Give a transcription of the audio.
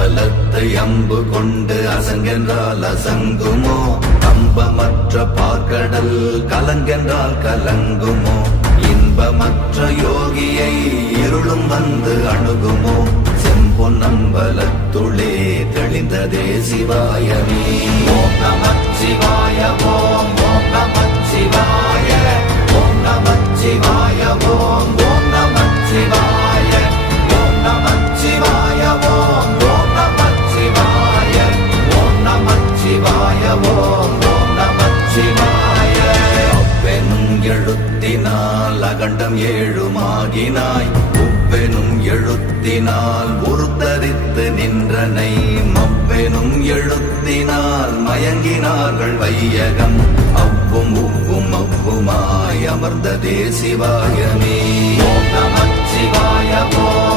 பலத்தை அம்பு கொண்டு அசங்கென்றால் அசங்குமோ? கம்பமற்ற பார்க்கடல் கலங்கென்றால் கலங்குமோ? இன்பமற்ற யோகியை இருளும் வந்து அணுகுமோ? செம்பொன்னம்பலத்துளே தெளிந்ததே சிவாயமே. ஓம் நமச்சிவாய ஓம் ஓம் நமச்சிவாய ஓம் நமச்சிவாய ஓம் ஓம் நமச்சிவாய ஓம் நமச்சிவாய ஓம் ஓம் நமச்சிவாய ஓம் நமச்சிவாய ஓம் ஓம் நமச்சிவாய. அவ்வெனும் எழுத்தினால் அகண்டம் ஏழுமாகினாய், உவ்வெனும் எழுத்தினால் உருத்தரித்து நின்றனை, மவ்வெனும் எழுத்தினால் மயங்கினார்கள் வையகம், அவ்வும் உவ்வும் அவ்வுமாய் அமர்ந்ததே சிவாயமே. ஓம் நமச்சிவாய ஓம்